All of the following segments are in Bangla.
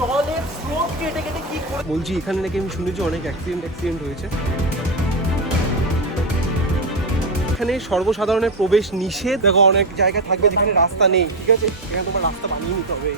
জলের স্রোত কেটে কেটে কি করে বলছি, এখানে নাকি আমি শুনেছি অনেক অ্যাক্সিডেন্ট হয়েছে। এখানে সর্বসাধারণের প্রবেশ নিষেধ। দেখো অনেক জায়গা থাকবে যেখানে রাস্তা নেই, ঠিক আছে, এখানে তোমার রাস্তা বানিয়ে নিতে হবে।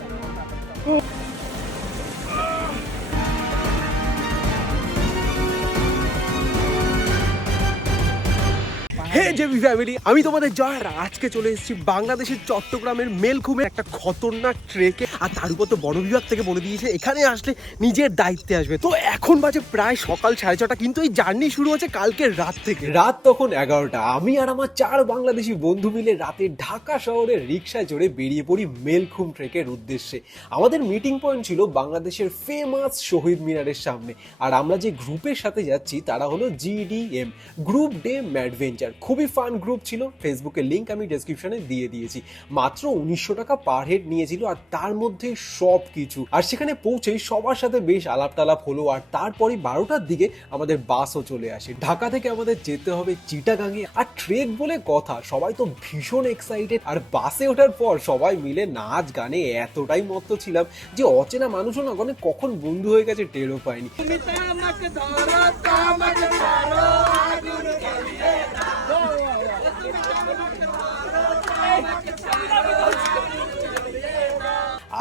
হে জেবি ফ্যামিলি, আমি তোমাদের জয়। আজকে চলে এসেছি বাংলাদেশের চট্টগ্রামের মেলঘুমে একটা খতরনাক ট্রেকে। আর তার উপর তো বন বিভাগ থেকে বলে দিয়েছে এখানে আসলে নিজের দায়িত্বে আসবে। তো এখন বাজে প্রায় সকাল 6:30, কিন্তু এই জার্নি শুরু হচ্ছে কালকে রাত থেকে। রাত তখন 11টা। আমি আর আমার 4 বাংলাদেশি বন্ধু মিলে রাতে ঢাকা শহরের রিক্সায় চড়ে বেরিয়ে পড়ি মেলঘুম ট্রেকের উদ্দেশ্যে। আমাদের মিটিং পয়েন্ট ছিল বাংলাদেশের ফেমাস শহীদ মিনারের সামনে। আর আমরা যে গ্রুপের সাথে যাচ্ছি তারা হলো GDM, গ্রুপ ডে অ্যাডভেঞ্চার। খুবই ফান গ্রুপ ছিল। ফেসবুকের লিঙ্ক আমি ডেসক্রিপশনে দিয়ে দিয়েছি। মাত্র 1900 টাকা পার হেড নিয়েছিল, আর তার মধ্যে সব কিছু। আর সেখানে পৌঁছেই সবার সাথে বেশ আলাপ টালাপ হলো। আর তারপরই 12টার দিকে আমাদের বাসও চলে আসে। ঢাকা থেকে আমাদের যেতে হবে চিটাগাঙে। আর ট্রেক বলে কথা, সবাই তো ভীষণ এক্সাইটেড। আর বাসে ওঠার পর সবাই মিলে নাচ গানে এতটাই মত্ত ছিলাম যে অচেনা মানুষও না মানে কখন বন্ধু হয়ে গেছে টেরও পাইনি।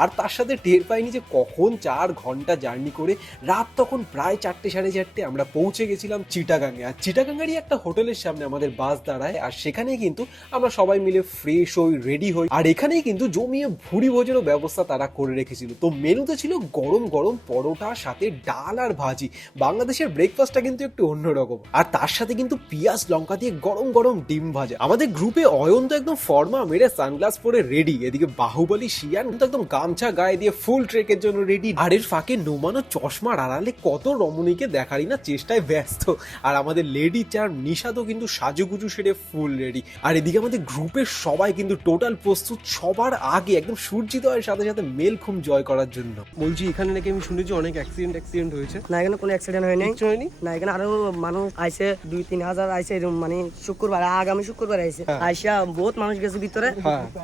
আর তার সাথে টের পাইনি যে কখন 4 ঘন্টা জার্নি করে রাত তখন প্রায় 4টে সাড়ে 4টে আমরা পৌঁছে গেছিলাম চিটাগাঙে। আর চিটাগাঙেরই একটা হোটেলের সামনে আমাদের বাস দাঁড়ায়। আর সেখানেই কিন্তু আমরা সবাই মিলে ফ্রেশ হই, রেডি হই। আর এখানেই কিন্তু জমিয়ে ভুড়ি ভোজেরও ব্যবস্থা তারা করে রেখেছিল। তো মেনুতে ছিল গরম গরম পরোটা, সাথে ডাল আর ভাজি। বাংলাদেশের ব্রেকফাস্টটা কিন্তু একটু অন্যরকম। আর তার সাথে কিন্তু পেঁয়াজ লঙ্কা দিয়ে গরম গরম ডিম ভাজা। আমাদের গ্রুপে অয়ন তো একদম ফর্মা মেরে সানগ্লাস পরে রেডি। এদিকে বাহুবলী শিয়ান কিন্তু একদম গামছা গায়ে দিয়ে ফুল ট্রেকের জন্য রেডি। আর এর ফাঁকে নোমানো চশমার আড়ালে কত রমণীকে দেখারই না চেষ্টায় ব্যস্ত। আর আমাদের লেডি চার নিশাদও কিন্তু সাজুগুজু সেরে ফুল রেডি। আর এদিকে আমাদের গ্রুপের সবাই কিন্তু টোটাল প্রস্তুত সবার আগে একদম সূর্যোদয়ের সাথে সাথে মেলঘুম জয় করার জন্য। বলছি এখানে নাকি আমি শুনেছি অনেক অ্যাক্সিডেন্ট হয়েছে। না, এখানে কোনো অ্যাক্সিডেন্ট হয়নি। না, এখানে আরো মানুষ আইছে, 2-3 হাজার আইছে এরকম। মানে শুক্রবার, আগামী শুক্রবার আইছে। আইসা বহুত মানুষ গেছে ভিতরে।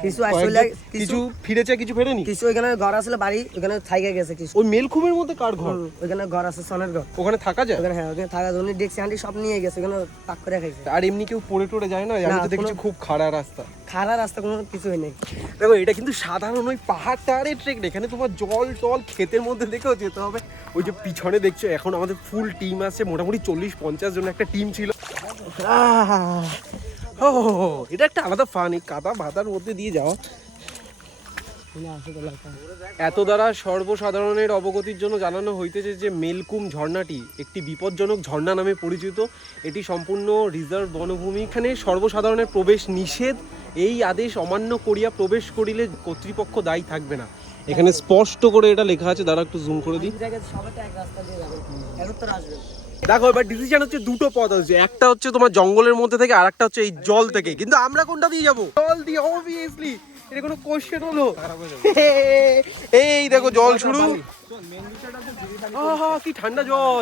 কিছু আসলে কিছু ফিরেছে, কিছু ফেরেনি। কিছু এখানে ঘর আসলে বাড়ি ওখানে থাইকা গেছে কিছু। ওই মেলঘুমের মধ্যে কার ঘর? ওখানে ঘর আছে, সনের ঘর। ওখানে থাকা যায়? ওখানে হ্যাঁ, ওখানে থাকা যায়। উনি ডেক্সি হান্ডি সব নিয়ে গেছে, ওখানে পাক করে খাইছে। আর এমনি কেউ পড়ে টড়ে যায় না? আমি তো দেখছি খুব খাড়া রাস্তা। খাড়া রাস্তা কোনো কিছু হয় নাই। দেখো এটা কিন্তু সাধারণ ওই পাহাড় টাহাড়ের ট্রেক না। এখানে তোমার জল টল ক্ষেতের মধ্যে দেখেও যেতে হবে। ওই যে পিছনে দেখছো এখন আমাদের ফুল টিম আছে, মোটামুটি 40-50 জন একটা টিম ছিল। এটা একটা আলাদা ফান, এই কাদা বাদার মধ্যে দিয়ে যাওয়া। এত দ্বারা সর্বসাধারণের অবগতির জন্য জানানো হইতেছে যে মেলঘুম ঝর্ণাটি একটি বিপজ্জনক ঝর্ণা নামে পরিচিত। এটি সম্পূর্ণ রিজার্ভ বনভূমি। এখানে সর্বসাধারণের প্রবেশ নিষেধ। এই আদেশ অমান্য করিয়া প্রবেশ করিলে কর্তৃপক্ষ দায়ী থাকবে না। এখানে স্পষ্ট করে এটা লেখা আছে। দাঁড়া একটু জুম করে দিই। দেখো এবার ডিসিশন হচ্ছে, দুটো পথ আছে। একটা হচ্ছে তোমার জঙ্গলের মধ্যে থেকে, আর একটা হচ্ছে এই জল থেকে। কিন্তু আমরা কোনটা দিয়ে যাবো? জল দিয়ে, অবভিয়াসলি। এটা কোনো কোশ্চেন হলো? এই দেখো জল শুরু। কি ঠান্ডা জল।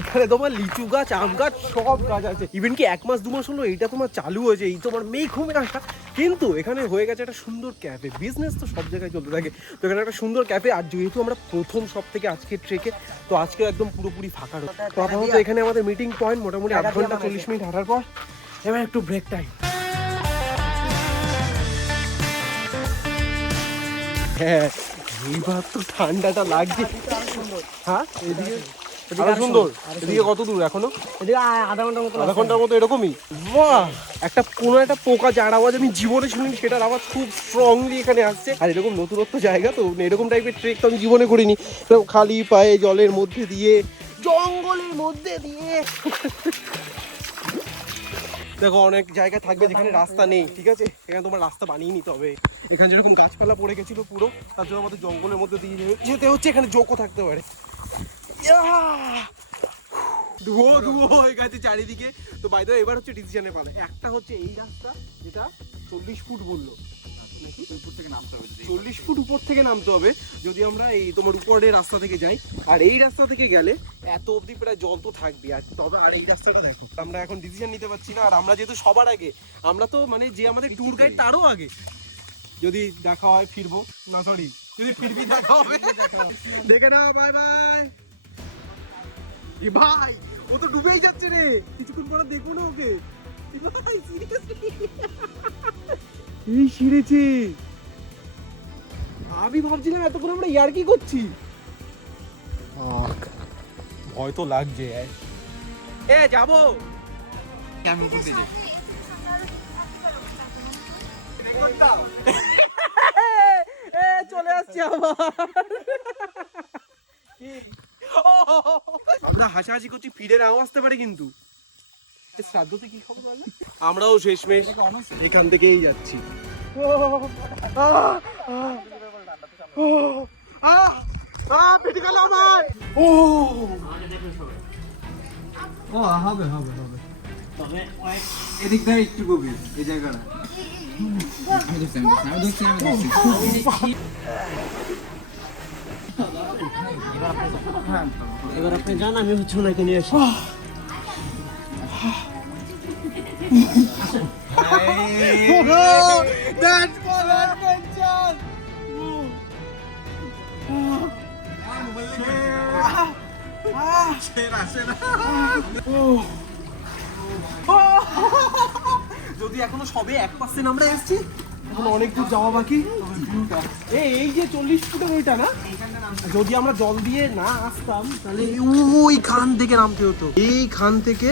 এখানে তোমার লিচু গাছ, আম গাছ, সব গাছ আছে। ইভেন কি 1 মাস 2 মাস হলো এটা তোমার চালু হয়েছে, এই তোমার মেঘুমে আসা। কিন্তু এখানে হয়ে গেছে একটা সুন্দর ক্যাফে। বিজনেস তো সব জায়গায় চলতে থাকে, তো এখানে একটা সুন্দর ক্যাফে। আর যেহেতু আমরা প্রথম সব থেকে আজকে ট্রেকে, তো আজকে একদম পুরোপুরি ফাঁকা রয়েছে। তো আপাতত এখানে আমাদের মিটিং পয়েন্ট, মোটামুটি 8 ঘন্টা 40 মিনিট হাঁটার পর এবার একটু ব্রেক টাইম। হ্যাঁ, এইবার তো ঠান্ডাটা লাগছে। হ্যাঁ, এদিকে সুন্দর। এদিকে কত দূর এখনো? আধা ঘন্টার মতো এরকমই। বাহ, একটা কোনো একটা পোকা যার আওয়াজ আমি জীবনে শুনিনি, সেটার আওয়াজ খুব স্ট্রংলি এখানে আসছে। আর এরকম নতুনত্ব জায়গা তো, এরকম টাইপের ট্রেক তো আমি জীবনে করিনি। খালি পায়ে জলের মধ্যে দিয়ে, জঙ্গলের মধ্যে দিয়ে। দেখো অনেক জায়গা থাকবে যেখানে রাস্তা নেই, ঠিক আছে, এখানে তোমার রাস্তা বানিয়ে নিতে হবে। এখানে যেরকম গাছপালা পড়ে গেছিল পুরো, তার জন্য আমাদের জঙ্গলের মধ্যে দিয়ে যেতে হচ্ছে। এখানে জোকও থাকতে পারে। ধুয়ো ধুয়ো হয়ে গেছে চারিদিকে। তো বাই দ্য ওয়ে এবার হচ্ছে ডিসিশনের পালা। একটা হচ্ছে এই রাস্তা, যেটা 40 ফুট বললো, নাকি উপর থেকে নামতে হবে 40 ফুট উপর থেকে নামতে হবে যদি আমরা এই তোমার উপরের রাস্তা থেকে যাই। আর এই রাস্তা থেকে গেলে এত অবধি প্রায় জল তো থাকবে। আর তবে আর এই রাস্তাটা দেখো, আমরা এখন ডিসিশন নিতে পারছি না। আর আমরা যেহেতু সবার আগে, আমরা তো মানে যে আমাদের ট্যুর গাইড তারও আগে, যদি দেখা হয় ফিরবো না, সরি যদি ফিরবি দেখা হবে। দেখে না, বাই বাই। এ ভাই ও তো ডুবেই যাচ্ছে রে, কিছুক্ষণ পরে দেখবো না ওকে। এ ভাই seriously? এই ছিঁড়েছে। আমি ভাবছিলাম এতক্ষণ আমরা ইয়ার্কি করছি। ভয় তো লাগছে। এ যাবো আমি উপর দিয়ে যাই। এ চলে আসছে আবার। আমরা হাসাহাসি করছি, ফিরে নাও আসতে পারে কিন্তু। শ্রাদ্ধতে কি খবর বল? আমরাও শেষমেশ এখান থেকেই যাচ্ছি। পেটে গেল আমার। হবে হবে হবে, তবে এদিক দিয়ে একটু গভীর এই জায়গাটা। আমি ধরছি। এবার আপনি যান, আমি হচ্ছে ওনাকে নিয়ে আসি। যদি এখনো সবে 1% আমরা এসেছি, এখন অনেক দূর যাওয়া বাকি। এই যে 40 ফুটের ওইটা না, যদি আমরা জল দিয়ে না আসতাম তাহলে ওই খান থেকে নামতে হতো। এই খান থেকে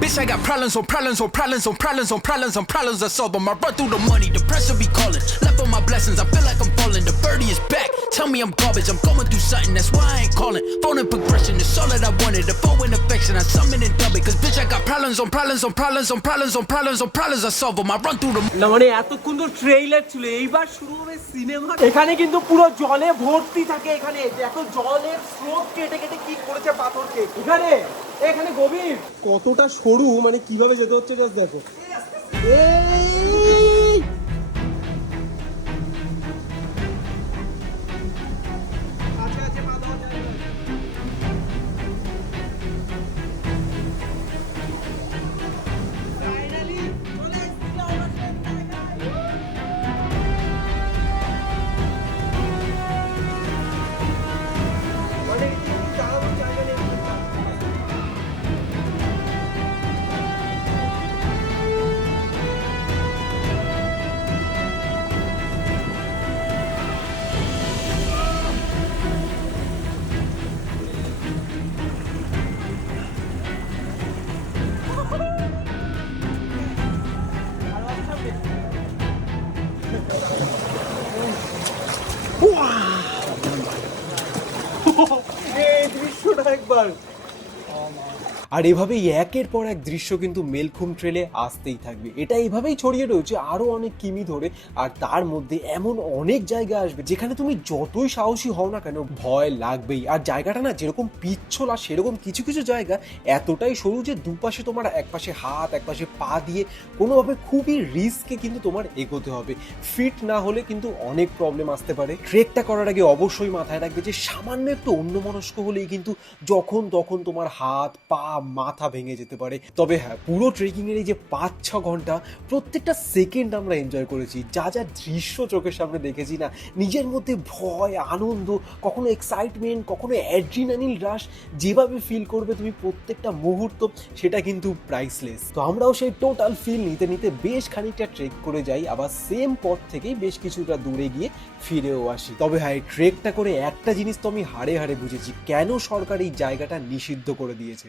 Bitch, I got problems on problems on problems on problems on problems on problems I solve them. I run through the money, the pressure be calling. Left on my blessings, I feel like I'm falling. The birdie is back. Tell me I'm garbage, I'm going through something, that's why I ain't calling. Phone and progression, it's all that I wanted. The phone and affection, I summon and dub it. Cause bitch, I got problems on problems on problems on problems on problems on problems I solve them. I run through the না মানে এতক্ষণ তো ট্রেইলার ছিল, এইবার শুরু হবে সিনেমা। এখানে কিন্তু পুরো জলে ভর্তি থাকে। এখানে দেখো জলের স্রোত কেটে কেটে কি করেছে পাথরকে। এখানে গভীর কতটা সরু, মানে কিভাবে যেতে হচ্ছে জাস্ট দেখো। এই দৃশ্যটা একবার। আর এভাবেই একের পর এক দৃশ্য কিন্তু মেলখুম ট্রেলে আসতেই থাকবে। এটা এইভাবেই ছড়িয়ে রয়েছে আরো অনেক কিমি ধরে। আর তার মধ্যে এমন অনেক জায়গা আসবে যেখানে তুমি যতই সাহসী হও না কেন ভয় লাগবেই। আর জায়গাটা না যেরকম পিচ্ছল, আর সেরকম কিছু কিছু জায়গা এতটাই সরু যে দুপাশে তোমার একপাশে হাত একপাশে পা দিয়ে কোনোভাবে খুবই রিস্কে কিন্তু তোমার এগোতে হবে। ফিট না হলে কিন্তু অনেক প্রবলেম আসতে পারে। ট্রেকটা করার আগে অবশ্যই মাথায় রাখবে যে সামান্য একটু অন্যমনস্ক হলেই কিন্তু যখন তখন তোমার হাত পা মাথা ভেঙে যেতে পারে। তবে হ্যাঁ, পুরো ট্রেকিং এর এই যে 5-6 ঘন্টা প্রত্যেকটা সেকেন্ড আমরা এনজয় করেছি। যা যা দৃশ্য চোখের সামনে দেখেছি না, নিজের মধ্যে ভয়, আনন্দ, কখনো এক্সাইটমেন্ট, কখনো অ্যাড্রিনালিন রাশ, যেভাবে ফিল করবে তুমি প্রত্যেকটা মুহূর্ত, সেটা কিন্তু প্রাইসলেস। তো আমরাও সেই টোটাল ফিল নিতে নিতে বেশ খানিকটা ট্রেক করে যাই, আবার সেম পথ থেকেই বেশ কিছুটা দূরে গিয়ে ফিরেও আসি। তবে হ্যাঁ, ট্রেকটা করে একটা জিনিস তো আমি হাড়ে হাড়ে বুঝেছি, কেন সরকার এই জায়গাটা নিষিদ্ধ করে দিয়েছে।